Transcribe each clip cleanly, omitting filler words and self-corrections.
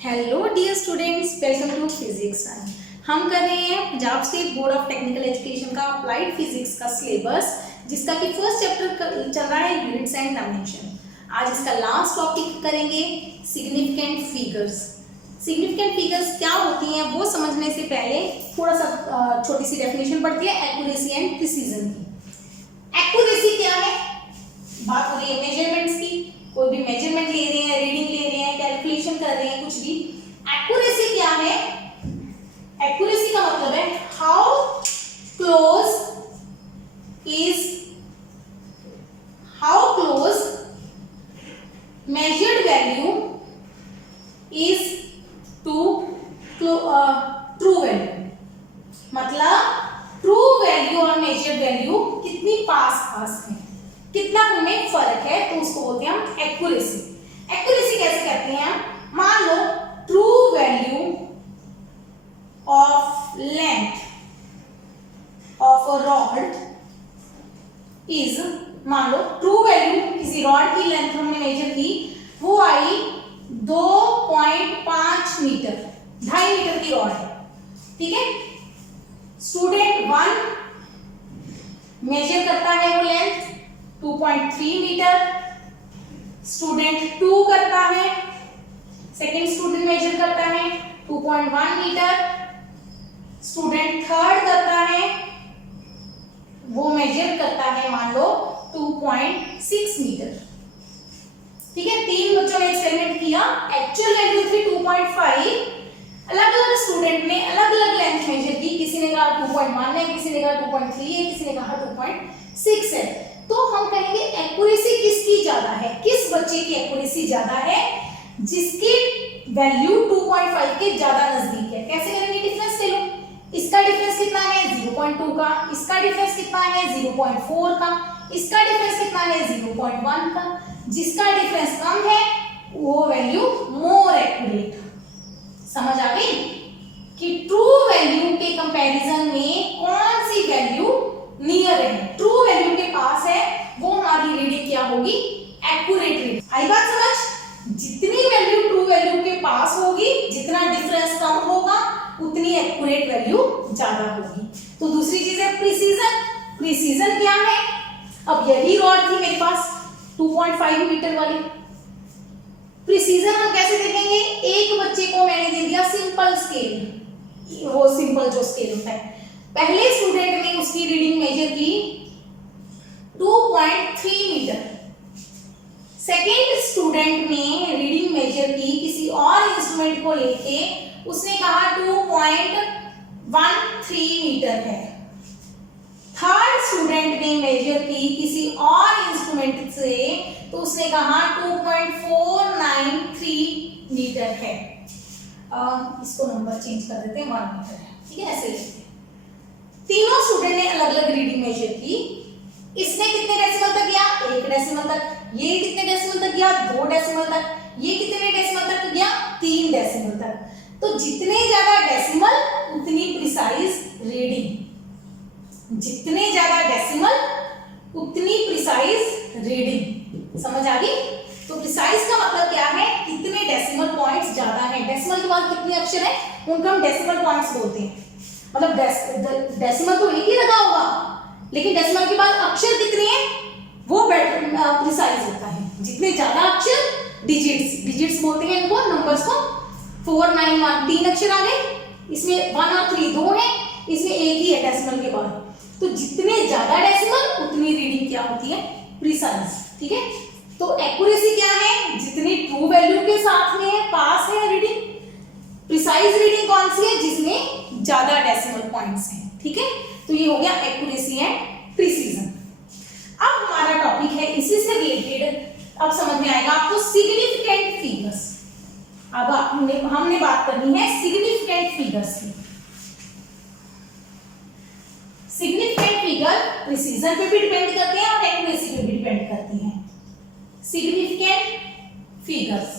Hello dear students, welcome to physics. हम कर रहे हैं Punjab state board of technical education का अप्लाइड फिजिक्स का सिलेबस, जिसका कि फर्स्ट चैप्टर चल रहा है यूनिट्स एंड डायमेंशन। आज इसका लास्ट टॉपिक करेंगे सिग्निफिकेंट फिगर्स। सिग्निफिकेंट फिगर्स क्या होती हैं वो समझने से पहले थोड़ा सा छोटी सी डेफिनेशन पढ़ती है एक्यूरेसी एंड प्रिसीजन की। एक्यूरेसी क्या है? बात हो रही है मेजरमेंट्स की, कोई भी मेजरमेंट ले रहे हैं, रीडिंग ले रहे हैं, कैलकुलेशन कर रहे हैं, कुछ भी। एक्यूरेसी क्या है? एक्यूरेसी का मतलब है how close measured value is to true value. मतलब ट्रू वैल्यू और मेजर्ड वैल्यू कितनी पास पास है, कितना उनमें फर्क है, तो उसको बोलते हैं हम एक्यूरेसी। एक्यूरेसी कैसे कहते हैं? मान लो true value of length of a rod is, मान लो ट्रू वैल्यू किसी रॉड की लेंथ हमने मेजर की, वो आई 2.5 मीटर, 2.5 मीटर की रॉड है, ठीक है। स्टूडेंट 1 मेजर करता है वो लेंथ 2.3 मीटर, स्टूडेंट 2 करता है, सेकेंड स्टूडेंट मेजर करता है 2.1 मीटर, स्टूडेंट थर्ड करता है, वो मेजर करता है मान लो 2.6 मीटर, ठीक है। 3 बच्चों ने एक्सपेरिमेंट किया, एक्चुअल वैल्यू थी 2.5, अलग अलग स्टूडेंट ने अलग अलग लेंथ मेजर की, किसी ने कहा 2.1 है, किसी ने कहा 2.3 है, किसी ने कहा 2.6 है। तो हम कहेंगे एक्यूरेसी किसकी ज्यादा है, किस बच्चे की एक्यूरेसी ज्यादा है? जिसकी वैल्यू 2.5 के ज्यादा नजदीक है। कैसे करेंगे? डिफरेंस ले लो, इसका डिफरेंस कितना है 0.2 का, इसका डिफरेंस कितना है 0.4 का, इसका डिफरेंस कितना है 0.1 का। जिसका डिफरेंस कम है वो वैल्यू मोर एक्यूरेट। समझ आ गई कि ट्रू वैल्यू के कंपैरिजन में कौन सी वैल्यू नियर है, ट्रू वैल्यू के पास है, वो हमारी रीडिंग क्या होगी? Accurate reading. आई बात समझ? जितनी वैल्यू ट्रू वैल्यू के पास होगी, जितना डिफरेंस कम होगा, उतनी एक्यूरेट वैल्यू ज्यादा होगी। तो दूसरी चीज है प्रिसीजन। प्रिसीजन क्या है? अब यही रॉड थी मेरे पास 2.5 मीटर वाली, प्रिसीजन हम कैसे देखेंगे? एक बच्चे को मैंने दे दिया सिंपल स्केल, वो सिंपल जो स्केल होता है, पहले स्टूडेंट ने उसकी रीडिंग मेजर की 2.3 मीटर, सेकेंड स्टूडेंट ने रीडिंग मेजर की किसी और इंस्ट्रूमेंट को लेके, उसने कहा 2.13 मीटर है, थर्ड स्टूडेंट ने मेजर की किसी और इंस्ट्रूमेंट से, तो उसने कहा 2.493 मीटर है। इसको नंबर चेंज कर देते हैं, 1 मीटर है, ठीक है, ऐसे लिखते हैं। तीनों स्टूडेंट ने अलग अलग रीडिंग मेजर की, इसने कितने डेसिमल तक गया? 1 डेसिमल तक, ये कितने डेसिमल तक गया? 2 डेसिमल तक, ये कितने डेसिमल तक गया? 3 डेसिमल तक। तो जितने ज्यादा डेसिमल उतनी प्रिसाइज रीडिंग, जितने ज्यादा डेसिमल उतनी प्रिसाइज रीडिंग। समझ आ गई? तो प्रिसाइज का मतलब क्या है? कितने डेसिमल पॉइंट्स ज्यादा है। डेसिमल के बाद कितने अक्षर है उनको हम डेसिमल पॉइंट्स बोलते हैं। मतलब डेसिमल तो एक ही लगा होगा, लेकिन डेसिमल के बाद अक्षर कितने हैं वो प्रिसाइज होता है। जितने ज्यादा अक्षर, डिजिट्स बोलते हैं इनको, नंबर्स को। 4 9 1 3 अक्षर आ गए, इसमें 1 और 3 2 है, इसमें एक ही है डेसिमल के बाद। तो जितने ज्यादा डेसिमल उतनी रीडिंग क्या होती है? प्रिसाइज, ठीक है। तो एक्यूरेसी क्या है? जितनी ट्रू वैल्यू के साथ में है, पास है रीडिंग। प्रिसाइज रीडिंग कौन सी है? जिसमें ज्यादा डेसिमल पॉइंट्स हैं, ठीक है। तो ये हो गया एक्यूरेसी एंड प्रिसीजन। अब हमारा टॉपिक है इसी से रिलेटेड, अब समझ में आएगा आपको सिग्निफिकेंट फिगर्स। अब हमने बात करनी है सिग्निफिकेंट फिगर्स की। सिग्निफिकेंट फिगर प्रिसीजन पे भी डिपेंड करते हैं और एक्यूरेसी पे भी डिपेंड करती हैं। सिग्निफिकेंट फिगर्स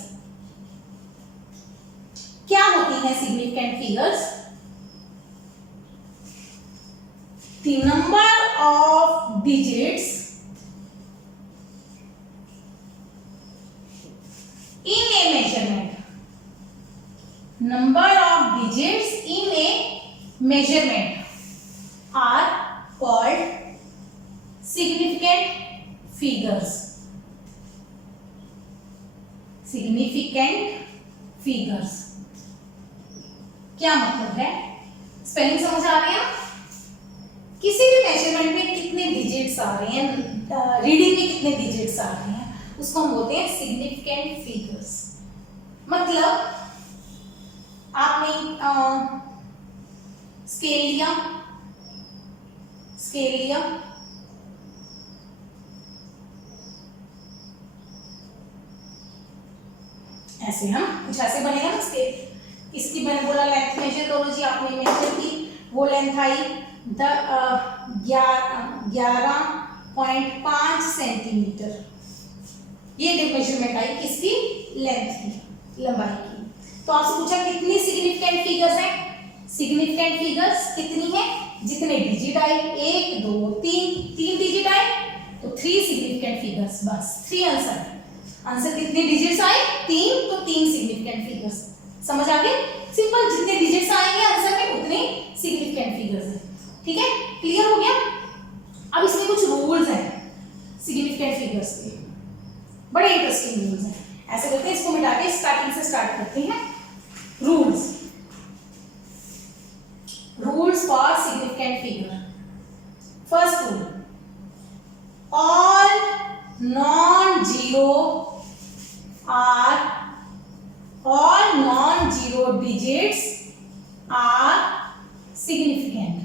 क्या होती हैं? Significant figures, the number of digits in a measurement number of digits in a measurement are called significant figures. Significant figures क्या मतलब है? स्पेलिंग समझ आ रही है? किसी भी मेजरमेंट में कितने डिजिट्स आ रहे हैं, रीडिंग में कितने डिजिट्स आ रहे हैं, उसको हम बोलते हैं सिग्निफिकेंट फिगर्स। मतलब आपने स्केल लिया, ऐसे हम कुछ ऐसे बनेगा ना स्केल। इसकी मैंने बोला लेंथ मेजर करो जी, आपने मेजर की, वो लेंथ आई 11.5 सेंटीमीटर। ये मेजरमेंट आई किसकी? लेंथ की, लंबाई की। तो आपसे पूछा कितनी सिग्निफिकेंट फिगर्स हैं? सिग्निफिकेंट फिगर्स कितनी है? जितने डिजिट आए, 1 2 3 डिजिट आए तो 3 सिग्निफिकेंट फिगर्स, बस 3 आंसर कितने डिजिट्स आए? 3, तो 3 सिग्निफिकेंट फिगर्स। समझ आ गए? सिंपल, जितने डिजिट्स आएंगे आंसर में उतने सिग्निफिकेंट फिगर्स हैं। ठीक है, क्लियर हो गया? अब इसमें कुछ रूल्स हैं सिग्निफिकेंट फिगर्स के, बड़े इंटरेस्टिंग रूल्स हैं। ऐसे करते हैं, इसको मिटा के स्टार्टिंग से स्टार्ट करते हैं। Rules for significant figure. First rule, all non-zero digits are significant।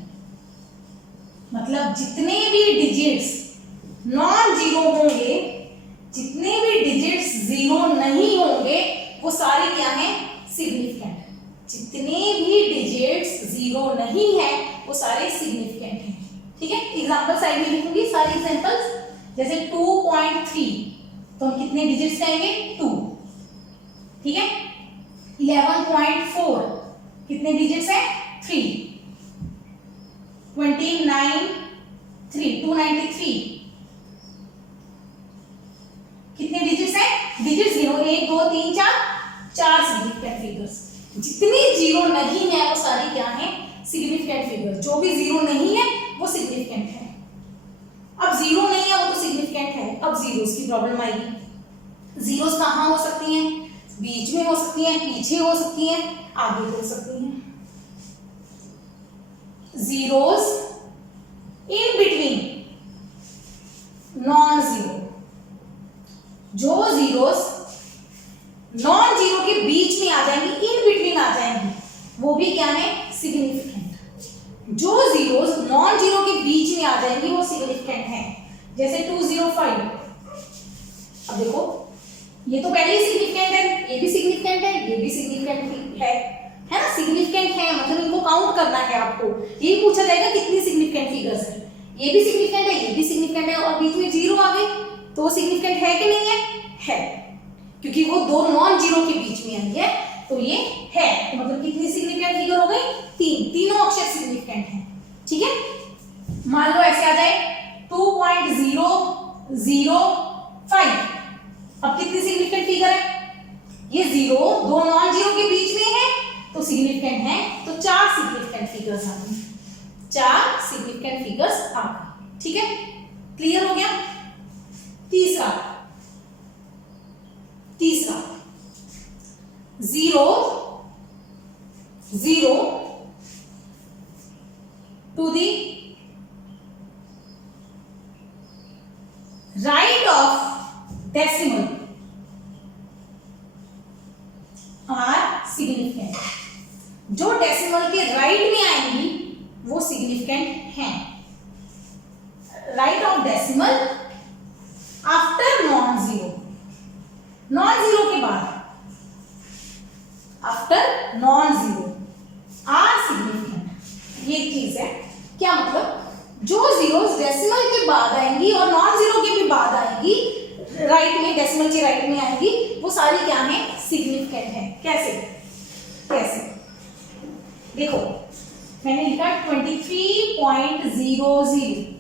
मतलब जितने भी डिजिट्स नॉन जीरो होंगे, जितने भी डिजिट्स जीरो नहीं होंगे, वो सारे क्या हैं? सिग्निफिकेंट। जितने भी डिजिट्स जीरो नहीं है वो सारे सिग्निफिकेंट हैं। ठीक है, एग्जांपल साइड में लिखूंगी सारी एग्जांपल्स। जैसे 2.3 तो हम कितने डिजिट्स कहेंगे? 2। ठीक है, 11.4 कितने डिजिट्स हैं? 3। 293 कितने डिजिट्स हैं? Digits zero, 1 2 3 4 significant figures. जितनी जीरो नहीं है वो सारी क्या है? Significant figures. जो भी जीरो नहीं है वो सिग्निफिकेंट है। अब जीरो नहीं है वो तो सिग्निफिकेंट है। अब जीरोस की प्रॉब्लम आएगी। जीरोस कहाँ हो सकती हैं? बीच में हो सकती हैं, पीछे हो सकती हैं, आगे हो सकती हैं। Zeros in between non zero, जो जीरोस नॉन जीरो के बीच में आ जाएंगी, इन बिटवीन आ जाएंगी, वो भी क्या है? सिग्निफिकेंट। जो जीरोस नॉन जीरो के बीच में आ जाएंगी वो सिग्निफिकेंट है। जैसे 205। अब देखो, ये तो पहले ही सिग्निफिकेंट है, ये भी सिग्निफिकेंट है, ये भी सिग्निफिकेंट है ना? सिग्निफिकेंट है मतलब इनको काउंट करना है आपको। ये पूछा जाएगा कितनी सिग्निफिकेंट फिगर्स है। ये भी सिग्निफिकेंट है, ये भी सिग्निफिकेंट है, और बीच में जीरो आ गई तो सिग्निफिकेंट है कि नहीं है? है, क्योंकि वो दो नॉन जीरो के बीच में आई है तो ये है। तो मतलब कितनी सिग्निफिकेंट फिगर हो गई? 3। तीनों अक्षर सिग्निफिकेंट हैं। ठीक है, मान लो ऐसे आ जाए 2.005। अब कितनी सिग्निफिकेंट फिगर है? ये जीरो दो नॉन जीरो के बीच में है तो सिग्निफिकेंट है, तो 4 सिग्निफिकेंट फिगर्स आ गई। 4 सिग्निफिकेंट फिगर्स आ गई। ठीक है, क्लियर हो गया? तीसरा 0 to the right of decimal are significant। जो डेसिमल के राइट में आएंगी वो सिग्निफिकेंट हैं। Right of decimal after non zero, non zero के बाद, after non zero are significant. ये चीज है। क्या मतलब? जो जीरोस डेसिमल के बाद आएंगी और नॉन जीरो के भी बाद आएंगी, राइट में, डेसिमल के राइट में आएंगी, वो सारी क्या है? सिग्निफिकेंट है। कैसे? देखो, मैंने लिखा 23.00।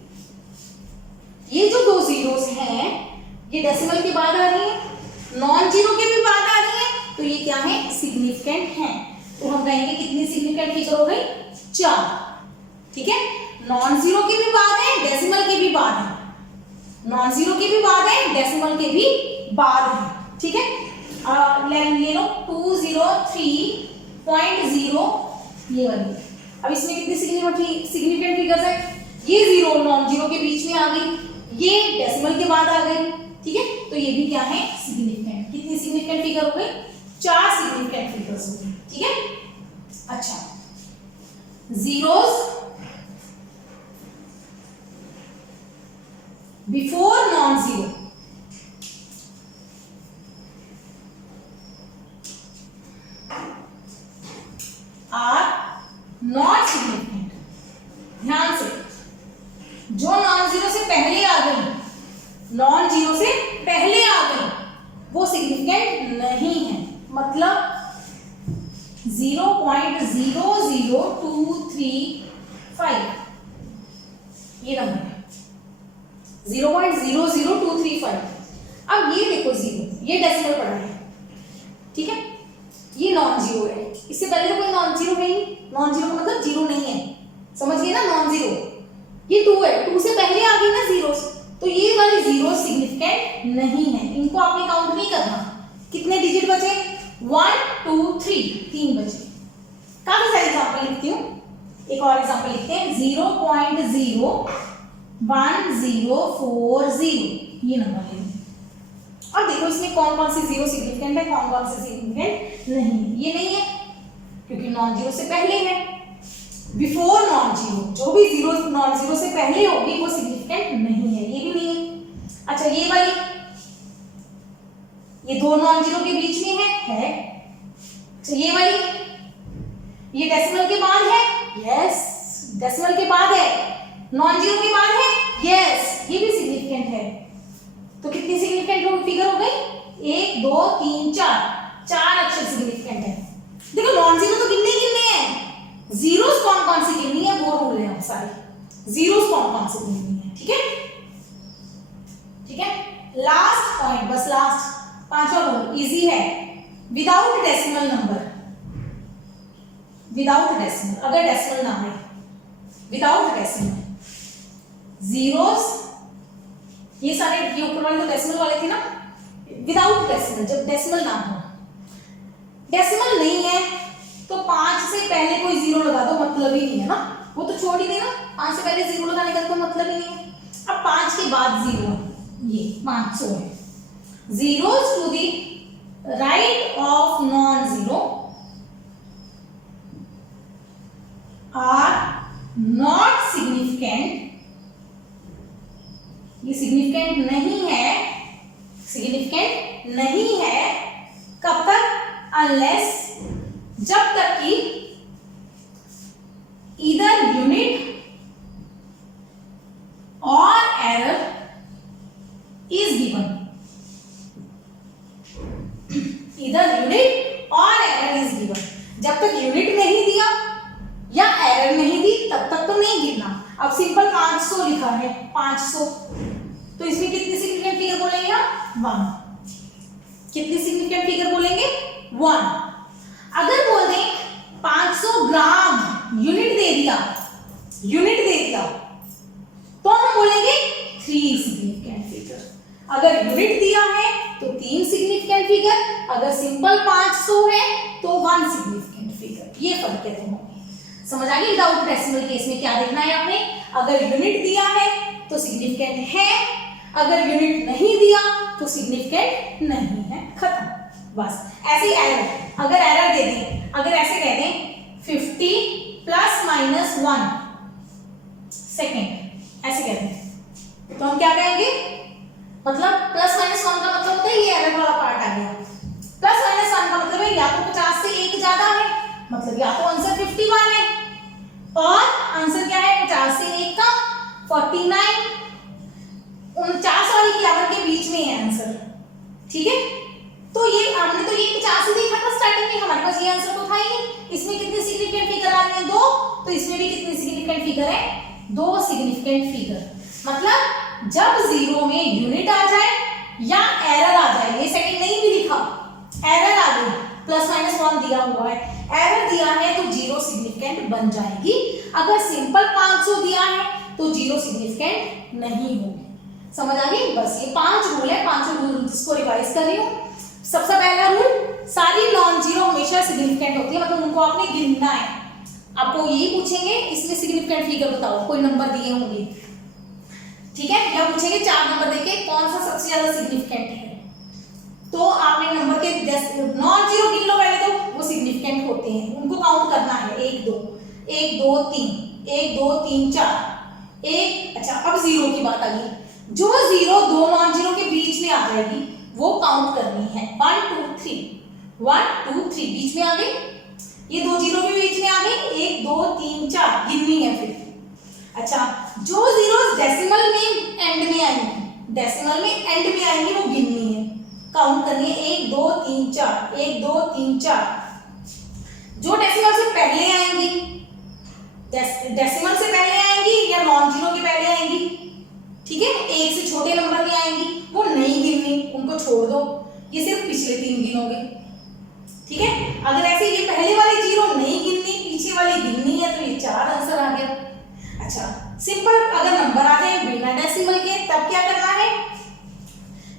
ये जो दो जीरोस हैं ये डेसिमल के बाद आ रही है, नॉन जीरो के भी बाद आ रही है, तो ये क्या है? सिग्निफिकेंट है। तो हम कहेंगे कितनी सिग्निफिकेंट फिगर हो गई, 4। ठीक है, नॉन जीरो की भी बात है, डेसिमल की भी बात है, नॉन जीरो की भी बात है, डेसिमल की भी बात है। ठीक है, ले लो 203.0 ये वाली। अब इसमें कितनी सिग्निफिकेंट फिगर्स है, ये जीरो नॉन जीरो के बीच में आ गई, ये डेसिमल के बाद आ गई। ठीक है, तो ये भी क्या है, सिग्निफिकेंट। कितनी सिग्निफिकेंट फिगर हो गई, 4 सिग्निफिकेंट फिगर्स हो गई। ठीक है, अच्छा, zeros before non zero are not significant. ध्यान से, जो नॉन जीरो से पहले आ गई, नॉन जीरो से पहले आ गई, वो सिग्निफिकेंट नहीं है। मतलब 0.00235 ये नंबर है, 0.00235। अब ये देखो जीरो, ये डेसिमल पड़ा है। ठीक है, ये नॉन जीरो है, इससे पहले तो कोई नॉन जीरो है नहीं, नॉन जीरो का मतलब जीरो नहीं है, समझ गए ना, नॉन जीरो। ये 2 है, 2 से पहले आ गई ना जीरो, तो ये वाली जीरो सिग्निफिकेंट नहीं है, इनको आपने काउंट नहीं करना। कितने डिजिट बचे, 1 2 3, 3 बचे। काफी सारे एग्जांपल लिखती हूँ, एक और एग्जांपल लिखते हैं, 0.01040 ये नंबर है। अब देखो इसमें कौन कौन सी जीरो सिग्निफिकेंट है, कौन कौन सी सिग्निफिकेंट नहीं है। ये नहीं है क्योंकि नॉन जीरो से पहले है। बिफोर नॉन जीरो, जो भी जीरो नॉन जीरो से पहले होगी वो सिग्निफिकेंट नहीं है, ये भी नहीं है। अच्छा, ये वाली, ये 2 नॉन जीरो के बीच में है। अच्छा, ये वाली, ये डेसिमल के बाद है, यस, डेसिमल के बाद है, नॉन जीरो के बाद है, यस, ये भी सिग्निफिकेंट है। तो कितनी सिग्निफिकेंट फिगर हो गई, 1 2 3 4, 4 अक्षर सिग्निफिकेंट है। देखो नॉन जीरो तो गिनने हैं, जीरोस कौन कौन सी गिननी है वो रूल है सारे, जीरोस कौन कौन सी गिननी है। ठीक है, ठीक है, लास्ट पॉइंट, बस लास्ट, 5वां रूल इजी है, without decimal number, without decimal, अगर डेसिमल ना है, विदाउट डेसिमल जीरोस, ये सारे ये ऊपर वाले तो डेसिमल वाले थे ना, विदाउट डेसिमल, जब डेसिमल ना हो, डेसिमल नहीं है तो 5 से पहले कोई जीरो लगा दो, मतलब ही नहीं है ना, वो तो छोड़ ही देना, 5 से पहले जीरो लगाने का तो मतलब ही नहीं है। अब 5 के बाद जीरो है, ये 500 है। Zeros to the right of non zero are not significant, ये सिग्निफिकेंट नहीं है, सिग्निफिकेंट नहीं है कब तक, अनलेस, जब तक कि ईदर यूनिट और error is given, either unit और एरर इज गिवन। जब तक यूनिट नहीं दिया या एरर नहीं दी तब तक तो नहीं गिनना। अब सिंपल 500 लिखा है, 500, तो इसमें कितनी सिग्निफिकेंट फिगर बोलेंगे हम, 1। कितनी सिग्निफिकेंट फिगर बोलेंगे, 1। अगर बोल दें 500 ग्राम, यूनिट दे दिया, यूनिट दे दिया, तो हम बोलेंगे 3 सिग्निफिकेंट फिगर। अगर यूनिट दिया है तो 3 सिग्निफिकेंट फिगर, अगर सिंपल 500 है तो 1 सिग्निफिकेंट फिगर। ये फर्क है दोनों में, समझ आ गई। विदाउट डेसिमल केस में क्या देखना है आपने, अगर यूनिट दिया है तो सिग्निफिकेंट है, अगर यूनिट नहीं दिया तो सिग्निफिकेंट नहीं है, खत्म, बस। ऐसे एरर, अगर एरर दे दें, अगर ऐसे कह दें 50 ± 1 सेकेंड, ऐसे कह दें, तो हम क्या कहेंगे, मतलब ±1 का मतलब होता है ये एरर वाला पार्ट आ गया। ±1 का मतलब है या तो 50 से 1 ज्यादा है, मतलब या तो आंसर 51 है, और आंसर क्या है 50 से 1 का 49, 49 वाली की आवर के बीच में है आंसर। ठीक है, तो ये हमने तो ये 50 ही देखा था स्टार्टिंग में, हमारे पास ये आंसर तो था ही नहीं। इसमें कितनी सिग्निफिकेंट फिगर आ रही है, 2, तो इसमें भी कितनी सिग्निफिकेंट फिगर है, 2 सिग्निफिकेंट फिगर। मतलब जब जीरो में यूनिट आ जाए या एरर आ जाए, ये सेकंड नहीं भी लिखा, एरर आ गई, प्लस माइनस 1 दिया हुआ है, एरर दिया है तो जीरो सिग्निफिकेंट बन जाएगी। अगर सिंपल 500 दिया है तो जीरो सिग्निफिकेंट नहीं होगी। समझ आ गई? बस ये 5 रूल है, 5 रूल जिसको रिवाइज कर रही हूँ। सबसे पहला रूल, सारी नॉन जीरो हमेशा सिग्निफिकेंट होती है, मतलब उनको आपने गिनना है। आपको यही पूछेंगे इसमें सिग्निफिकेंट फिगर बताओ, कोई नंबर दिए होंगे, ठीक है, या पूछेंगे 4 नंबर देके कौन सा सबसे ज्यादा सिग्निफिकेंट है, तो आपने नंबर के नॉन जीरो गिन लो पहले, तो वो सिग्निफिकेंट होते हैं, उनको काउंट करना है। 1 2 1 2 3 1 2 3 4 1। अच्छा, अब जीरो की बात आ गई। जो जीरो दो नॉन जीरो के बीच में आ जाएगी वो काउंट करनी है। 1 2 3 1 2 3 बीच में आ गई, ये दो जीरो के बीच में आ गई, 1 2 3 4 गिननी है फिर। अच्छा, जो जीरो डेसिमल में एंड में आएंगी, डेसिमल में एंड में आएंगी वो गिननी है, काउंट करनी है। 1 2 3 4 1 2 3 4। जो डेसिमल से पहले आएंगी, डेसिमल से पहले आएंगी या नॉन जीरो के पहले आएंगी, ठीक है, एक से छोटे नंबर में आएंगी, वो नहीं गिननी, उनको छोड़ दो, ये सिर्फ पिछले 3 गिनोगे, ठीक है। अगर ऐसे ये पहले वाली जीरो नहीं गिननी, पीछे वाली गिननी है, तो ये 4 आंसर आ गया। अच्छा, सिंपल अगर नंबर आ जाए बिना डेसिमल के तब क्या करना है?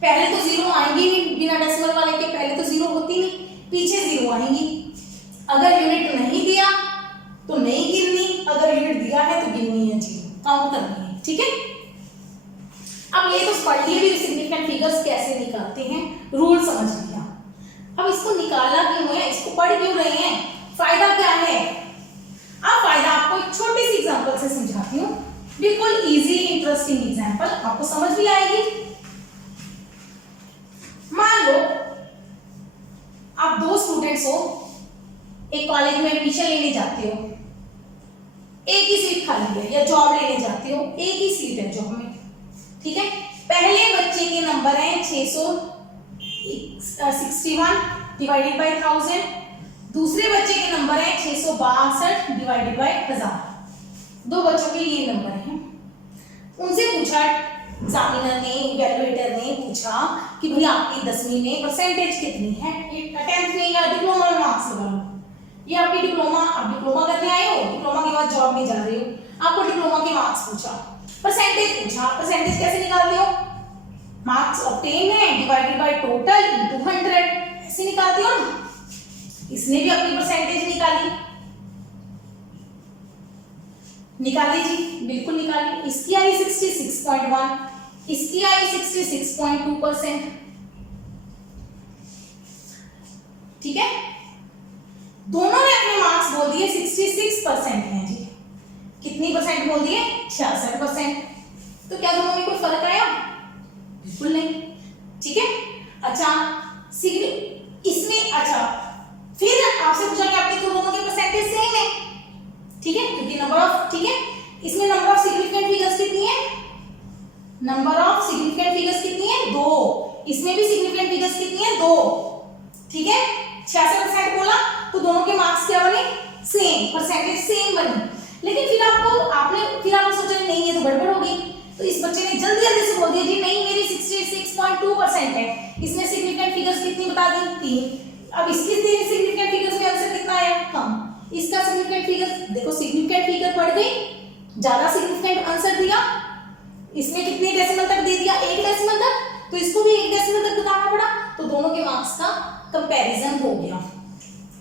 पहले तो जीरो आएंगी नहीं, बिना डेसिमल वाले के पहले तो जीरो होती नहीं, पीछे जीरो आएंगी। अगर यूनिट नहीं दिया तो नहीं गिननी, अगर यूनिट दिया है तो गिननी है, जीरो काउंट करनी है, ठीक है। अब ये तो पढ़ लिए भी सिग्निफिकेंट फिगर्स कैसे निकालते हैं, रूल समझ लिया। अब इसको निकाला क्यों है, इसको पढ़ क्यों रहे हैं, फायदा क्या है? अब फायदा आपको एक छोटी सी एग्जांपल से समझाती हूँ, बिल्कुल इजी इंटरेस्टिंग एग्जांपल, आपको समझ भी आएगी। मान लो आप 2 स्टूडेंट्स हो, एक कॉलेज में एडमिशन लेने जाते हो, एक ही सीट खाली है, या जॉब लेने जाते हो, एक ही सीट है जॉब में, ठीक है। पहले बच्चे के नंबर हैं 661 डिवाइडेड बाय 1000, दूसरे बच्चे के नंबर हैं 662 डिवाइडेड बाय 1000। दो बच्चों के ये नंबर हैं। उनसे पूछा एग्जामिनर ने, इवैल्यूएटर ने पूछा कि भाई आपकी 10वीं में परसेंटेज कितनी है, 10th में या डिप्लोमा में मार्क्स लगा लो। ये आपकी डिप्लोमा, आप डिप्लोमा करने आए हो, डिप्लोमा के बाद जॉब में जा रहे हो, आपको डिप्लोमा के मार्क्स पूछा, परसेंटेज पूछा, परसेंटेज कैसे निकालते हो? मार्क्स ऑब्टेन है डिवाइडेड बाय टोटल इनटू 100, ऐसे निकालते हो ना। इसने भी अपनी परसेंटेज निकाली जी, बिल्कुल निकाली। इसकी आई 66.1, इसकी आई 66.2%, ठीक है। दोनों ने अपने मार्क्स बोल दिए 66% हैं जी। कितनी परसेंट बोल दिए? 66%। तो क्या दोनों में कोई फर्क आया? बिल्कुल नहीं, ठीक है। अच्छा, इसमें अच्छा फिर आपसे पूछा कि आपके दोनों के परसेंटेज सेम है, ठीक है, क्योंकि नंबर ऑफ, ठीक है, इसमें नंबर ऑफ सिग्निफिकेंट फिगर्स कितनी है? नंबर ऑफ सिग्निफिकेंट फिगर्स कितनी है? 2। इसमें भी सिग्निफिकेंट फिगर्स कितनी है? 2, ठीक है। 66% बोला तो दोनों के मार्क्स क्या बने? सेम, परसेंटेज सेम बनी। लेकिन फिर आपने सोचा नहीं ये तो गड़बड़ हो गई, तो इस बच्चे ने जल्दी से बोल दिया जी नहीं मेरी 66.2% है। इसने सिग्निफिकेंट फिगर्स कितनी बता दी? 3। अब इसकी सिग्निफिकेंट फिगर्स में आंसर कितना आया? कम। इसका सिग्निफिकेंट फिगर देखो, सिग्निफिकेंट फिगर पढ़ गई, ज्यादा सिग्निफिकेंट आंसर दिया। इसमें कितने डेसिमल तक दे दिया? 1 डेसिमल तक, तो इसको भी 1 डेसिमल तक बताना पड़ा, तो दोनों के मार्क्स का कंपैरिजन हो गया।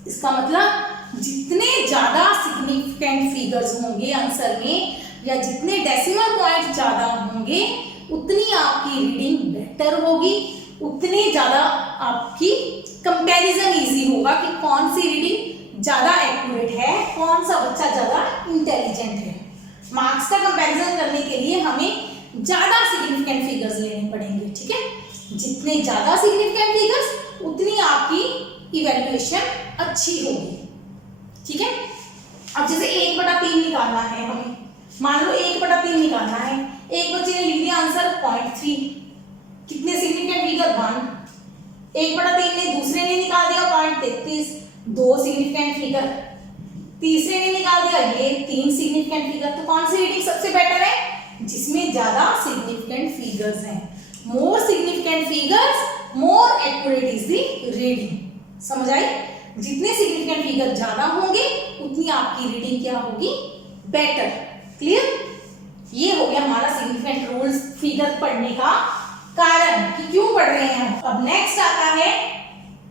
इसका मतलब जितने ज्यादा सिग्निफिकेंट फिगर्स होंगे आंसर में, या जितने डेसिमल पॉइंट ज्यादा होंगे, उतनी आपकी रीडिंग बेटर होगी, उतनी ज्यादा आपकी कंपैरिजन इजी होगा कि कौन सी रीडिंग ज्यादा एक्यूरेट है, कौन सा बच्चा ज्यादा इंटेलिजेंट है। मार्क्स का कंपैरिजन करने के लिए हमें ज्यादा सिग्निफिकेंट फिगर्स लेने पड़ेंगे, ठीक है। जितने ज्यादा सिग्निफिकेंट फिगर्स उतनी आपकी इवैल्यूएशन अच्छी होगी, ठीक है। अब जैसे 1/3 निकालना है हमें, मान लो 1/3 निकालना है, एक बच्चे ने लिख दिया आंसर 0.3, कितने सिग्निफिकेंट फिगर? 1। 1/3 ने दूसरे ने निकाल दिया 0.33, 2 सिग्निफिकेंट फिगर। तीसरे ने निकाल दिया ये 3 सिग्निफिकेंट फिगर। तो कौन सी रीडिंग सबसे बेटर है? जिसमें ज्यादा सिग्निफिकेंट फिगर्स हैं। More significant figures more accurate is the reading. समझ आई? जितने सिग्निफिकेंट फिगर ज्यादा होंगे उतनी आपकी रीडिंग क्या होगी, बेटर। क्लियर? ये हो गया हमारा सिग्निफिकेंट रूल्स फिगर पढ़ने का कारण कि क्यों पढ़ रहे हैं हम। अब नेक्स्ट आता है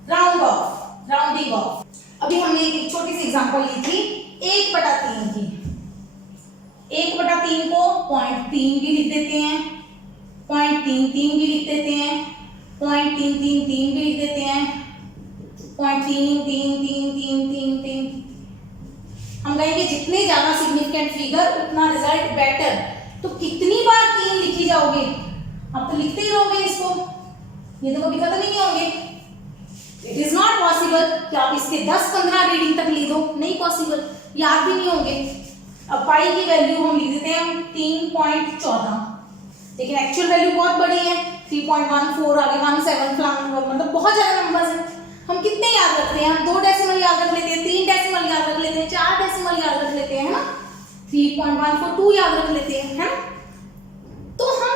राउंड ऑफ, राउंडिंग ऑफ। अभी हमने एक छोटी सी एग्जांपल ली थी 1/3 की। 1/3 को 0.3 भी लिख देते हैं, 0.33 भी लिख देते हैं, 0.333 भी लिख देते हैं, 0.333333। हम कहेंगे जितने ज्यादा सिग्निफिकेंट फिगर उतना रिजल्ट बेटर। तो कितनी बार 3 लिखी जाओगे? आप तो लिखते ही रहोगे इसको, ये तो कभी खत्म ही नहीं होंगे। इट इज नॉट पॉसिबल कि आप इसके 10-15 रीडिंग तक लिख दो, नहीं पॉसिबल, याद भी नहीं होंगे। अब पाई की वैल्यू हम लिख देते हैं 3.14, लेकिन एक्चुअल वैल्यू बहुत बड़ी है, 3.14 आगे 17 मतलब बहुत ज्यादा नंबर्स हैं। हम कितने याद रखते हैं? हम 2 डेसिमल याद रख लेते हैं, 3 डेसिमल याद रख लेते हैं, 4 डेसिमल याद रख लेते हैं, है ना, 3.142 याद रख लेते हैं, है ना। तो हम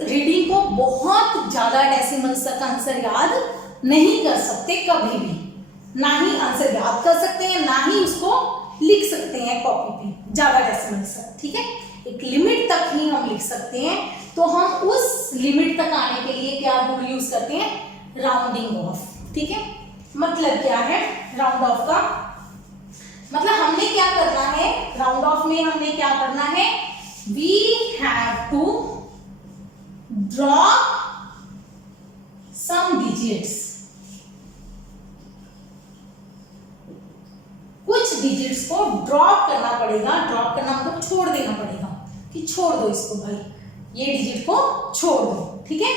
रीडिंग को बहुत ज्यादा डेसिमल्स तक आंसर याद नहीं कर सकते कभी भी, ना ही आंसर याद कर सकते हैं, ना ही उसको लिख सकते हैं कॉपी पे ज्यादा डेसिमल्स तक। ठीक है, एक लिमिट तक ही हम लिख सकते हैं। तो हम उस लिमिट तक आने के लिए क्या रूल यूज करते हैं? Rounding off. ठीक है, मतलब क्या है राउंड ऑफ का? मतलब हमने क्या करना है राउंड ऑफ में? हमने क्या करना है? We have to draw some digits, कुछ डिजिट्स को ड्रॉप करना पड़ेगा। ड्रॉप करना मतलब छोड़ देना पड़ेगा कि छोड़ दो इसको भाई, ये डिजिट को छोड़ दो। ठीक है,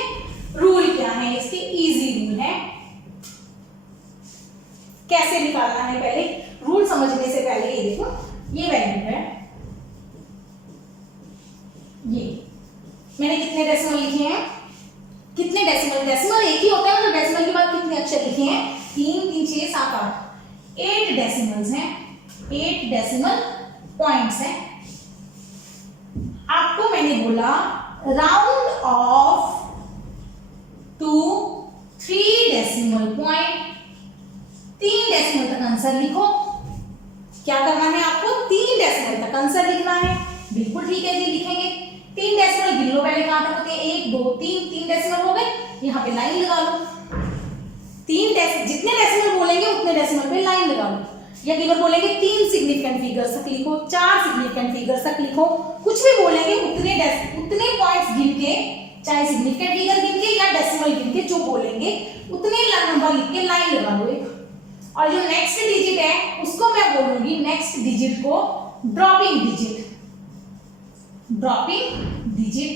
रूल क्या है इसके? इजी रूल है। कैसे निकालना है? पहले रूल समझने से पहले ये देखो, ये वैल्यू है, ये मैंने कितने डेसिमल लिखे हैं? कितने डेसिमल? डेसिमल एक ही होता है, मतलब डेसिमल के बाद कितने अक्षर लिखे हैं? 3 3 6 7 8, 8 डेसिमल्स हैं, 8 डेसिमल पॉइंट्स हैं। आपको मैंने बोला round off to 3 decimal point, 3 decimal तक आंसर लिखो। क्या करना है आपको? 3 डेसिमल तक आंसर लिखना है। बिल्कुल ठीक है जी, लिखेंगे। 3 डेसिमल गिन लो पहले, कहां तक होते हैं? 1 2 3 डेसिमल हो गए, यहां पे लाइन लगा लो। 3 जितने डेसिमल बोलेंगे उतने डेसिमल पे लाइन लगा लो। या कई बार बोलेंगे 3 सिग्निफिकेंट फिगर्स तक लिखो, 4 सिग्निफिकेंट फिगर्स तक लिखो, कुछ भी बोलेंगे उतने पॉइंट्स गिन के, चाहे सिग्निफिकेंट फिगर गिन के या डेसिमल गिन के, जो बोलेंगे उतने नंबर लिख के लाइन लगा लो एक। और जो नेक्स्ट डिजिट है उसको मैं बोलूंगी, नेक्स्ट डिजिट को dropping digit. Dropping digit,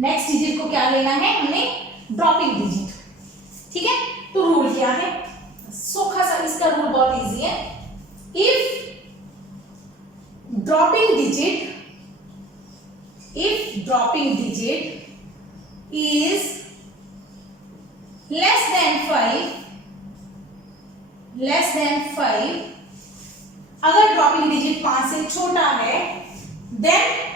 next digit को क्या लेना है हमने? Dropping digit. ठीक है, तो रूल क्या है? सोखा सा इसका रूल बहुत इजी है। If dropping digit is less than 5, अगर ड्रॉपिंग डिजिट 5 से छोटा है देन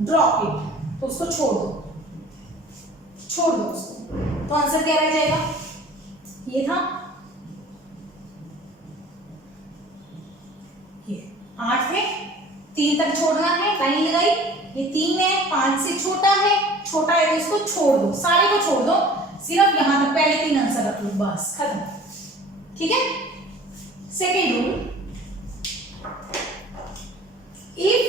ड्रॉप इट, तो उसको छोड़ दो उसको। तो आंसर क्या रह जाएगा? ये था, ये 8 है, 3 तक छोड़ना है, लाइन लगाई, ये 3 है, 5 से छोटा है तो इसको छोड़ दो, सारे को छोड़ दो, सिर्फ यहां तक पहले 3 आंसर रख लो, बस खत्म। ठीक है, second rule, if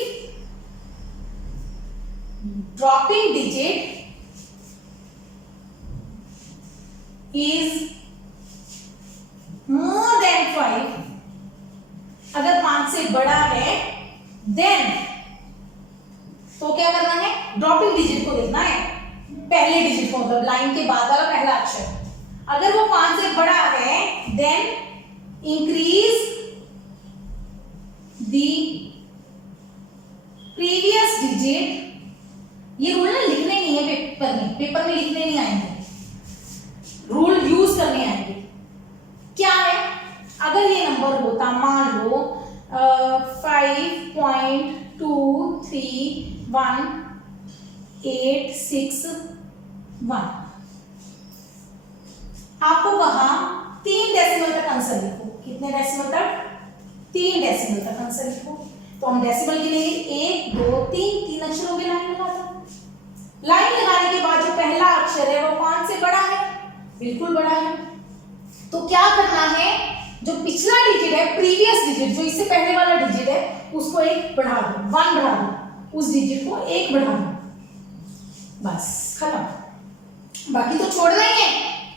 dropping digit is more than 5, अगर 5 से बड़ा है देन, तो क्या करना है? ड्रॉपिंग डिजिट को देखना है, पहले डिजिट को, मतलब लाइन के बाद वाला पहला अक्षर। अगर वो 5 से बड़ा है then increase the previous digit. ये रूल ना लिखने नहीं है पेपर में लिखने नहीं आएंगे, रूल यूज करने आएंगे। क्या है? अगर ये नंबर होता, मान लो 5.23186 1, आपको कहा 3 डेसिमल तक आंसर लिखो। कितने डेसिमल तक? 3 डेसिमल तक आंसर लिखो। तो हम डेसिमल गिनेंगे 1 2 3 अक्षरों की लाइन लगा दो। लाइन लगाने के बाद जो पहला अक्षर है वो 5 से बड़ा है, बिल्कुल बड़ा है। तो क्या करना है, जो पिछला डिजिट है, प्रीवियस डिजिट, जो इससे पहले वाला डिजिट है, उसको 1 बढ़ा दो, 1 बढ़ा दो, उस डिजिट को 1 बढ़ा दो, बस खत्म। बाकी तो छोड़ना ही है,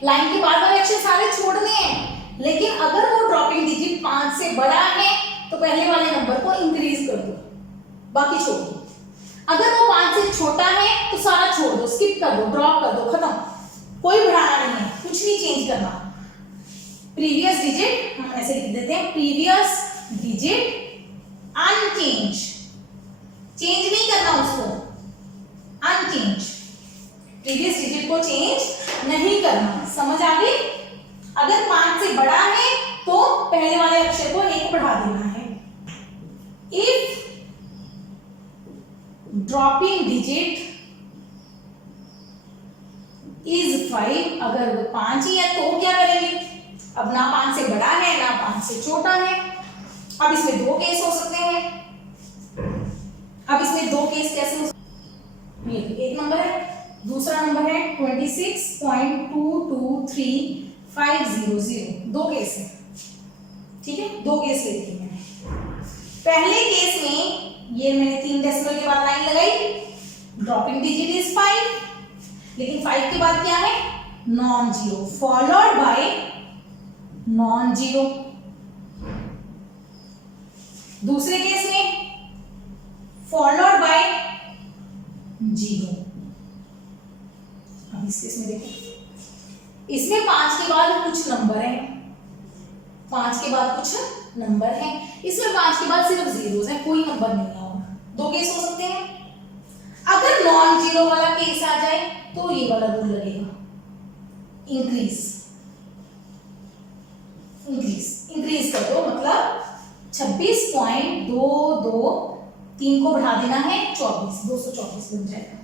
लाइन के बाद वाले अक्षर सारे छोड़ने हैं। लेकिन अगर वो ड्रॉपिंग डिजिट 5 से बड़ा है तो पहले वाले नंबर को इंक्रीज कर दो, बाकी छोड़ दो। अगर वो 5 से छोटा है तो सारा छोड़ दो, स्किप कर दो, ड्रॉप कर दो, खत्म। कोई बढ़ाना नहीं है, कुछ नहीं चेंज करना। प्रीवियस डिजिट हम ऐसे लिख देते हैं, प्रीवियस डिजिट अनचेंज, चेंज नहीं करना उसको, अनचेंज, प्रीवियस डिजिट को चेंज नहीं करना। समझ आ गई? अगर 5 से बड़ा है तो पहले वाले अक्षर को 1 बढ़ा देना है। इफ ड्रॉपिंग डिजिट इज 5, अगर वो 5 ही है तो क्या करेंगे? अब ना 5 से बड़ा है ना 5 से छोटा है। अब इसमें 2 केस हो सकते हैं। अब इसमें 2 केस कैसे हो सकते हैं? एक नंबर है, दूसरा नंबर है 26.223500, 2 केस है। ठीक है, 2 केस ले लिखे मैंने। पहले केस में ये मैंने 3 डेसिमल के बाद लाइन लगाई, ड्रॉपिंग डिजिट इज 5, लेकिन 5 के बाद क्या है? Non zero, followed by non zero. दूसरे केस में फॉलोड बाय जीरो। अब इस केस में देखो, इसमें 5 के बाद कुछ नंबर है, 5 के बाद कुछ नंबर है, इसमें 5 के बाद सिर्फ जीरोस है, कोई नंबर नहीं है। और 2 केस हो सकते हैं। अगर नॉन जीरो वाला केस आ जाए तो ये वाला रूल लगेगा, इंक्रीज, इंक्रीज कर दो, मतलब 26.22, 3 को बढ़ा देना है 24, 224 बन जाएगा।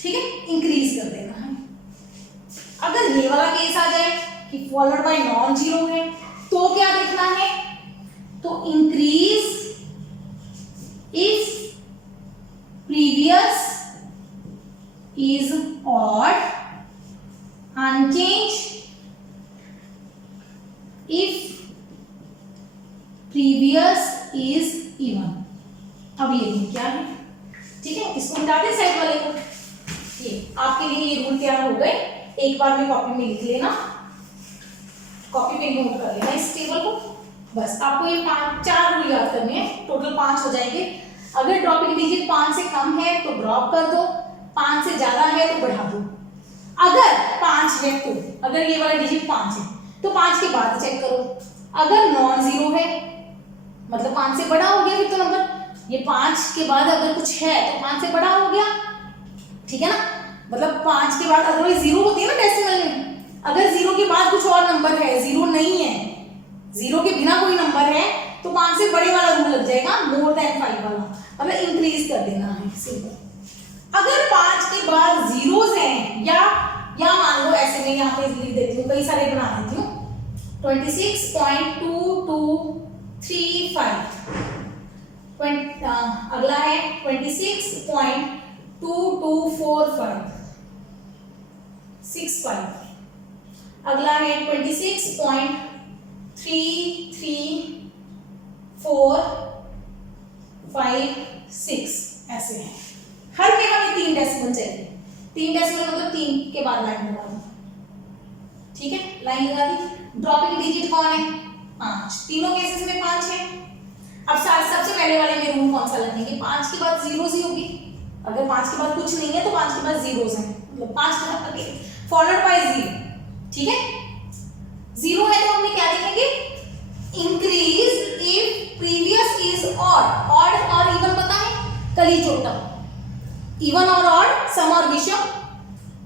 ठीक है, इंक्रीज कर देना है। अगर ये वाला केस आ जाए कि फॉलोड बाय नॉन जीरो है तो क्या देखना है? तो increase if previous is odd, unchange if previous is even. अब ये रूल क्या है? ठीक है, इसको मिटाते साइड वाले को। ये आपके लिए ये रूल तैयार हो गए, एक बार में कॉपी में लिख लेना, कॉपी पे नोट कर लेना इस टेबल को। बस आपको ये 4 रूल याद करने हैं, टोटल 5 हो जाएंगे। अगर ड्रॉपिंग डिजिट 5 से कम है तो ड्रॉप कर दो, 5 से ज्यादा है तो बढ़ा दो। अगर 5 है तो, अगर ये वाला डिजिट 5 है तो 5 के बाद चेक करो। अगर नॉन जीरो है मतलब 5 से बड़ा हो गया फिर तो नंबर, ये 5 के बाद अगर कुछ है तो 5 से बड़ा हो गया, ठीक है ना। मतलब 5 के बाद अदरवाइज जीरो होती है ना डेसिमल में, अगर जीरो के बाद कुछ और नंबर है, जीरो नहीं है, जीरो के बिना कोई नंबर है तो 5 से बड़े वाला रूल लग जाएगा, मोर देन 5 वाला, मतलब इंक्रीज कर देना है, सिंपल। अगर 5 के बाद जीरोस हैं या मान लो ऐसे में यहाँ पे लिख देती हूँ, कई सारे बना देती हूँ, 26.2235, अगला है 26.224565, अगला है 26.334556, ऐसे है। हर में हमें 3 डेसिमल चाहिए, 3 डेसिमल मतलब 3 के बाद लाइन लगा दी, ठीक है, लाइन लगा दी। ड्रॉपिंग डिजिट कौन है? 5, तीनों केसेस में 5 है। अब सबसे पहले वाले में रूल कौन सा लगेंगे? 5 के बाद जीरोस ही होगी, अगर 5 के बाद कुछ नहीं है तो 5 के बाद जीरोस हैं, मतलब 5 के बाद फॉलोड बाय 0, ठीक है। 0 है तो हमने क्या लिखेंगे? Increase if previous is odd, odd और इवन पता है, कली चोटा, इवन और ऑड, सम और विषम।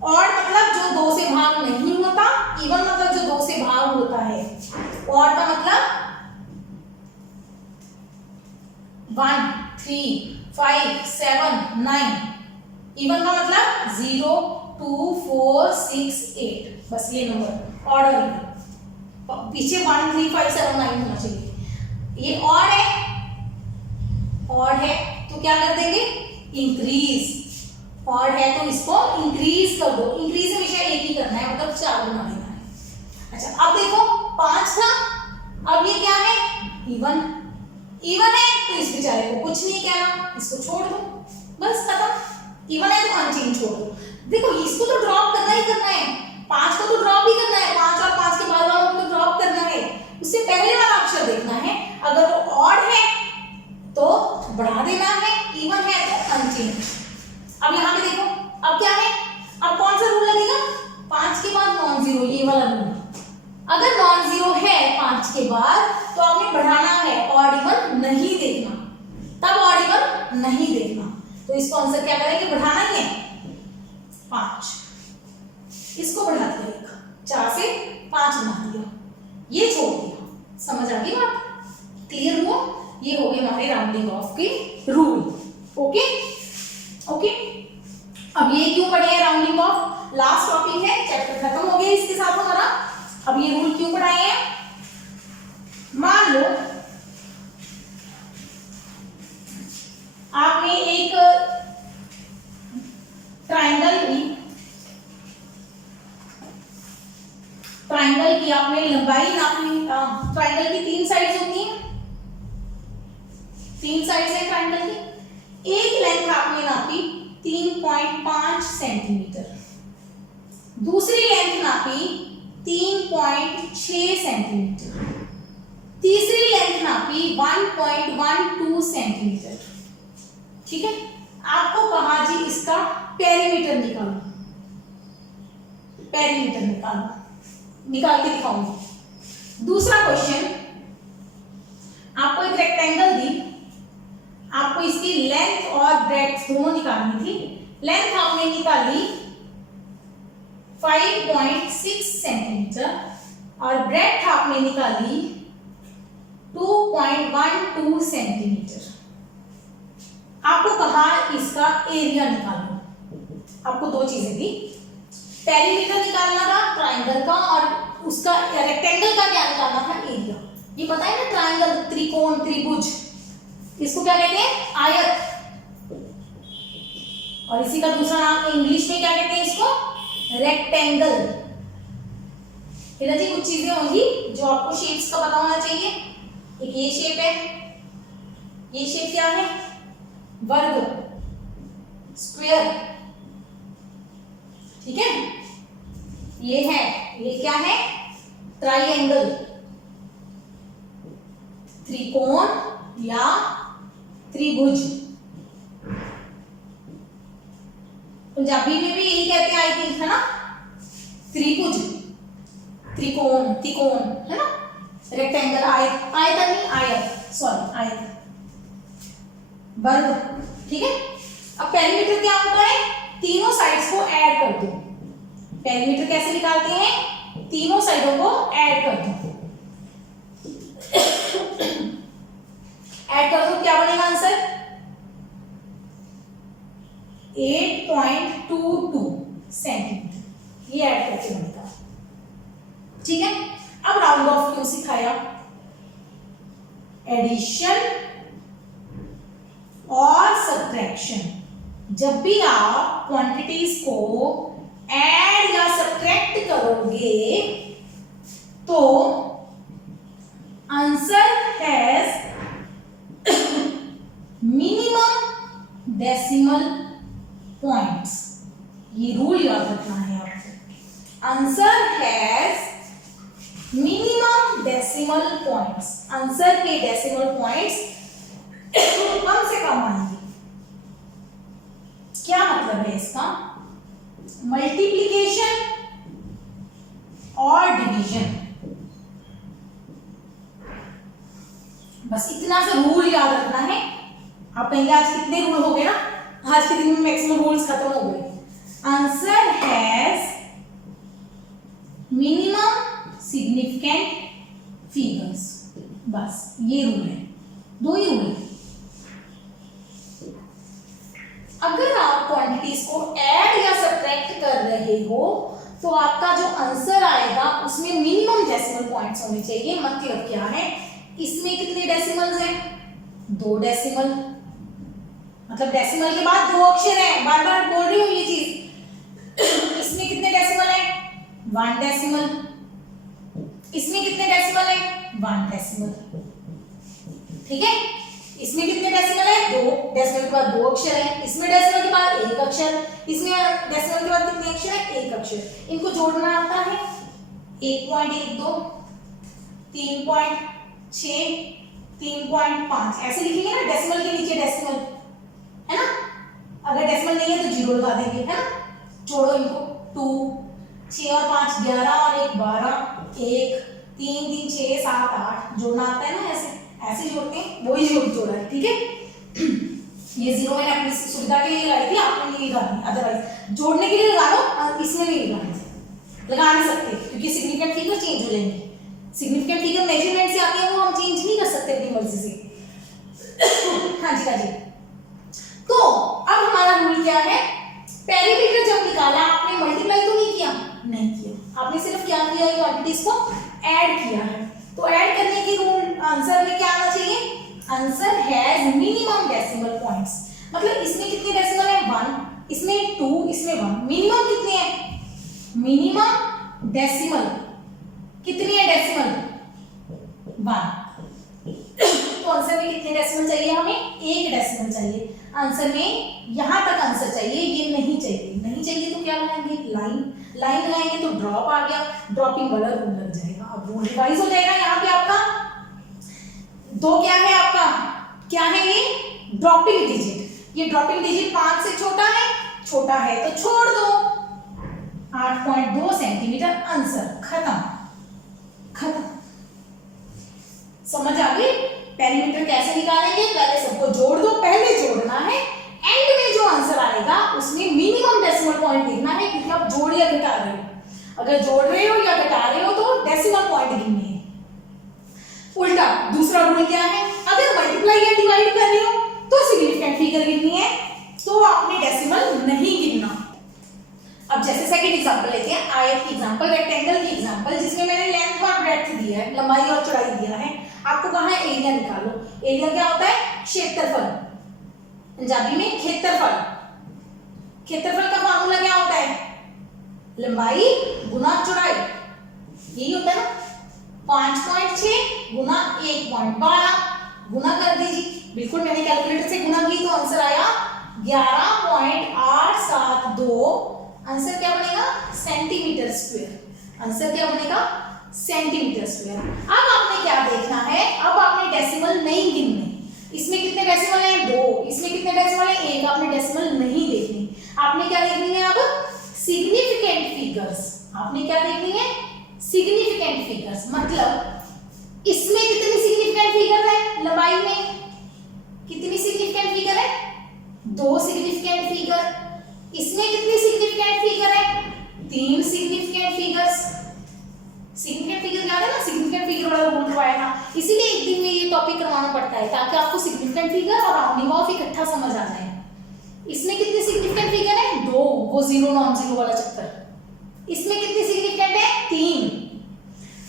ऑड मतलब जो 2 से भाग नहीं होता, इवन मतलब जो 2 से भाग होता है। ऑड का मतलब 1 3 5 7 9, इवन का मतलब 0 2 4 6 8, बस ये नंबर ऑर्डर। पीछे 1 3 5 7 9 होना चाहिए। ये ऑड है तो क्या कर देंगे, इंक्रीज। ऑड है तो इसको इंक्रीज कर दो। इंक्रीज हमेशा एक ही करना है, मतलब 4 गुना देना है। अच्छा अब देखो 5 था, अब ये क्या है, इवन। इवन है तो इस बेचारे को कुछ नहीं कहना, इसको छोड़ दो, बस खत्म। इवन है तो अनचेंज छोड़ दो। देखो इसको तो ड्रॉप करना ही करना है, 5 को तो ड्रॉप ही करना है, 5 और 5 के बाद वालों को तो ड्रॉप करना है। उससे पहले वाला अक्षर देखना है, अगर वो ऑड है तो बढ़ा देना है, इवन है तो अनचेंज। अब यहाँ पे देखो अब क्या है, अब कौन सा रूल लगेगा, 5 के बाद नॉन जीरो, ये वाला रूल। अगर नॉन जीरो है 5 के बाद तो आपने बढ़ाना है, ऑड इवन नहीं देखना, तब ऑड इवन नहीं देखना। तो इसको आंसर क्या करेंगे, बढ़ाना ही है 5, इसको बढ़ा दिया 4 से 5 बना दिया, ये छोड़ दिया। समझ आ गई बात, क्लियर हुआ। ये हो गए हमारे राउंडिंग ऑफ के रूल। ओके ओके, अब ये क्यों पढ़े हैं राउंडिंग ऑफ, लास्ट टॉपिक है, चैप्टर खत्म हो गया इसके साथ हमारा। अब ये रूल क्यों पढ़ाए हैं, मान लो आपने एक ट्रायंगल की आपने लंबाई नापनी। ट्रायंगल की 3 साइड्स होती हैं, 3 साइड्स है ट्रायंगल की। एक लेंथ आपने नापी 3.5 सेंटीमीटर, दूसरी लेंथ नापी 3.6 सेंटीमीटर, तीसरी लेंथ नापी 1.12 सेंटीमीटर। ठीक है, आपको कहा जी इसका पेरीमीटर निकालो, पेरीमीटर निकालो, निकाल के दिखाऊंगी। दूसरा क्वेश्चन, आपको एक रेक्टेंगल दी, आपको इसकी लेंथ और ब्रेड्थ दोनों निकालनी थी। लेंथ आपने निकाली 5.6 सेंटीमीटर और ब्रेड्थ आपने निकाली 2.12 सेंटीमीटर। आपको कहा इसका एरिया निकालो। आपको 2 चीजें दी, पेरीमीटर निकालना था ट्रायंगल का और उसका रेक्टेंगल का क्या निकालना था, एरिया। ये पता है ना, ट्रायंगल, त्रिकोण, त्रिभुज, इसको क्या कहते हैं, आयत। और इसी का दूसरा नाम इंग्लिश में क्या कहते हैं, इसको रेक्टेंगल। जी कुछ चीजें होंगी जो आपको शेप्स का पता होना चाहिए। एक ये शेप है, ये शेप क्या है, वर्ग, स्क्वायर। ठीक है, ये है, ये क्या है, ट्राइएंगल, त्रिकोण या त्रिभुज। पंजाबी में भी यही कहते हैं, आई थिंक, है ना, त्रिभुज, त्रिकोण, त्रिकोण, है ना, रेक्टेंगल, आयत, आयत नहीं, आयत, सॉरी, आयत, वर्ग। ठीक है, अब पेरीमीटर क्या होता है, तीनों साइड्स को ऐड कर दो। पेरीमीटर कैसे निकालते हैं, तीनों साइडों को ऐड कर दो। ऐड कर दो, क्या बनेगा आंसर, 8.22 सेंटीमीटर, ये ऐड करके बनेगा। ठीक है, अब राउंड ऑफ क्यों सिखाया, एडिशन और सब्ट्रैक्शन। जब भी आप क्वांटिटीज को ऐड या सब्ट्रैक्ट करोगे तो answer has minimum decimal points. ये रूल याद रखना है आपको, answer has minimum decimal points. Answer के डेसिमल पॉइंट्स कम से कम आएंगे। क्या मतलब है इसका, मल्टीप्लिकेशन और डिवीजन, बस इतना सा रूल याद रखना है। आप कहेंगे आज कितने रूल हो गए ना, आज के दिन में मैक्सिमम रूल्स खत्म हो गए। Answer has minimum significant figures, बस ये रूल है, 2 ही रूल है। अगर आप क्वांटिटीज को ऐड या सब्ट्रैक्ट कर रहे हो तो आपका जो आंसर आएगा उसमें मिनिमम डेसिमल पॉइंट्स होने चाहिए। मतलब क्या है, इसमें कितने डेसिमल्स हैं, 2 डेसिमल, मतलब डेसिमल के बाद 2 अक्षर हैं, बार बार बोल रही हूँ ये चीज। इसमें कितने डेसिमल है, 1 डेसिमल, इसमें कितने डेसिमल है, 1 डेसिमल, ठीक है। इसमें कितने डेसिमल है, 2, डेसिमल के बाद 2 अक्षर है, इसमें डेसिमल के बाद 1 अक्षर, इसमें डेसिमल के बाद कितने अक्षर है, 1 अक्षर। इनको जोड़ना आता है 1.12, 3.6, 3.5 ऐसे लिखेंगे ना, डेसिमल के नीचे डेसिमल, है ना। अगर डेसिमल नहीं है तो 0 लगा देंगे, है ना। जोड़ो इनको, 2, 6 और 5 11 और 1 12, 1 3 3 6 7 8 जोड़ना आता है ना, ऐसे ऐसे जोड़ते हैं, वही जोड़ा है, ठीक है। ये 0 मैंने अपनी सुविधा के लिए लगाई थी, आपने नहीं लगानी, अदरवाइज जोड़ने के लिए लगा लो, इसमें नहीं लगा नहीं सकते क्योंकि सिग्निफिकेंट फिगर चेंज हो जाएंगे। सिग्निफिकेंट फिगर मेजरमेंट से आती है, वो हम चेंज नहीं कर सकते अपनी मर्जी से। हाँ जी हाँ जी। तो अब हमारा रूल क्या है, पेरीमीटर जब निकाला आपने मल्टीप्लाई तो नहीं किया, नहीं किया, आपने सिर्फ क्या किया, ये क्वांटिटीज को ऐड किया है। तो ऐड करने के रूल आंसर में क्या आना चाहिए, answer has minimum decimal points. मतलब इसमें कितने डेसिमल है, 1, इसमें 2, इसमें 1, मिनिमम कितने हैं, मिनिमम डेसिमल कितनी है, डेसिमल 1। तो आंसर में कितने डेसिमल चाहिए, हमें 1 डेसिमल चाहिए। आंसर में यहां तक आंसर चाहिए, ये नहीं चाहिए, नहीं चाहिए तो क्या लगाएंगे, लाइन लगाएंगे तो ड्रॉप आ गया, ड्रॉपिंग वाला रूल लग जाएगा। अब रूल रिवाइज हो जाएगा। यहाँ पे आपका 2 क्या है, आपका क्या है, ये ड्रॉपिंग डिजिट, ये ड्रॉपिंग डिजिट 5 से छोटा है तो छोड़ दो, 8.2 सेंटीमीटर, आंसर खत्म। समझ आ गई, पेरीमीटर कैसे निकालेंगे, पहले सबको जोड़ दो, पहले जोड़ना है, एंड में जो आंसर आएगा उसमें मिनिमम डेसिमल पॉइंट देखना है, क्योंकि आप जोड़ या घटा रहे हो। अगर जोड़ रहे हो या घटा रहे हो तो डेसिमल पॉइंट गिनने हैं। उल्टा दूसरा रूल क्या है, अगर मल्टीप्लाई या डिवाइड कर रहे हो तो सिग्निफिकेंट फिगर गिननी है, तो आपने डेसिमल नहीं गिनना। अब जैसे सेकंड एग्जांपल लेते हैं, आयत की एग्जांपल, रेक्टेंगल की एग्जांपल, जिसमें मैंने लेंथ और ब्रेड्थ दिया है, लंबाई और चौड़ाई दिया है। आपको कहा है एरिया निकालो। एरिया क्या होता है, क्षेत्रफल, पंजाबी में क्षेत्रफल। क्षेत्रफल का फार्मूला क्या होता है, लंबाई गुना चौड़ाई, यही होता है ना। 5.6 गुना 1.12 गुना कर दीजिए, बिल्कुल मैंने कैलकुलेटर से गुना की तो आंसर आया 11.872। आंसर क्या बनेगा, सेंटीमीटर स्क्वायर। आंसर क्या बनेगा, सेंटीमीटर स्क्वायर। अब आपने क्या देखना है, अब आपने डेसिमल नहीं गिनने। इसमें कितने डेसिमल है, 2, इसमें कितने डेसिमल है, 1, आपने डेसिमल नहीं देखनी। आपने क्या देखनी है, अब सिग्निफिकेंट फिगर्स। आपने क्या देखनी है, सिग्निफिकेंट फिगर्स। मतलब इसमें कितनी सिग्निफिकेंट फिगर है, लंबाई में कितनी सिग्निफिकेंट फिगर है, 2 सिग्निफिकेंट फिगर। इसमें कितनी सिग्निफिकेंट फिगर है, 3 सिग्निफिकेंट फिगर्स। सिग्निफिकेंट फिगर याद है ना, सिग्निफिकेंट फिगर वाला रूल करवाया था, इसीलिए एक दिन में ये टॉपिक करवाना पड़ता है ताकि आपको सिग्निफिकेंट फिगर और राउंडिंग ऑफ इकट्ठा समझ आ जाए। इसमें कितनी सिग्निफिकेंट फिगर है, 2, वो 0 नॉन 0 वाला चक्कर। इसमें कितनी सिग्निफिकेंट है, 3।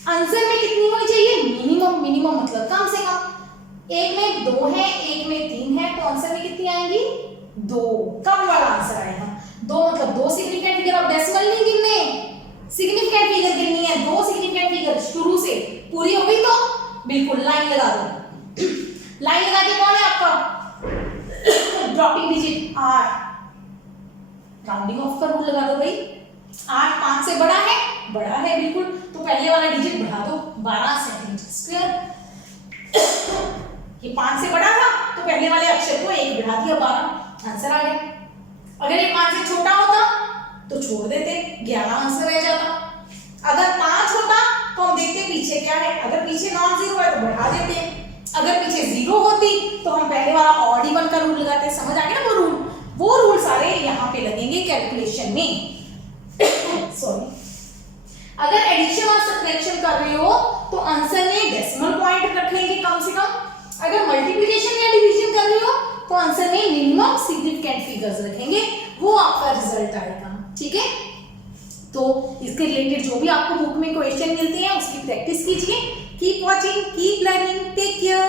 आंसर में कितनी होनी चाहिए, मिनिमम मतलब कम से कम। एक में 2 है, एक में 3 है, तो आंसर में कितनी आएंगी, 2, कम वाला आंसर आएगा। 2 मतलब 2 सिग्निफिकेंट फिगर, अब डेसिमल नहीं गिनने, सिग्निफिकेंट फिगर गिननी है। 2 सिग्निफिकेंट फिगर शुरू से पूरी हो गई तो बिल्कुल लाइन लगा दो। लाइन लगा के कौन है आपका ड्रॉपिंग डिजिट 8, राउंडिंग ऑफ का रूल लगा दो भाई। 8 5 से बड़ा है बिल्कुल, तो पहले वाला डिजिट बढ़ा दो, 12 सेंटीमीटर स्क्वायर। ये 5 से बड़ा था तो पहले वाले अक्षर को 1 बढ़ा दिया, 12, आंसर आ गया। अगर ये 5 से छोटा होता तो छोड़ देते, 11 आंसर रह जाता। अगर 5 होता तो हम देखते पीछे क्या है, अगर पीछे नॉन 0 है तो बढ़ा देते, अगर पीछे 0 होती तो हम पहले वाला ऑड इवन का रूल लगाते। समझ आ गया ना वो रूल सारे यहाँ पे लगेंगे कैलकुलेशन में। सॉरी, अगर एडिशन और सब्ट्रैक्शन कर रहे हो तो आंसर में डेसिमल पॉइंट रख लेंगे कम से कम। अगर मल्टीप्लिकेशन या डिवीजन कर रहे हो तो आंसर में मिनिमम सिग्निफिकेंट फिगर्स रखेंगे, वो आपका रिजल्ट आएगा। ठीक है, तो इसके रिलेटेड जो भी आपको बुक में क्वेश्चन मिलते हैं उसकी प्रैक्टिस कीजिए। Keep watching, keep learning, take care.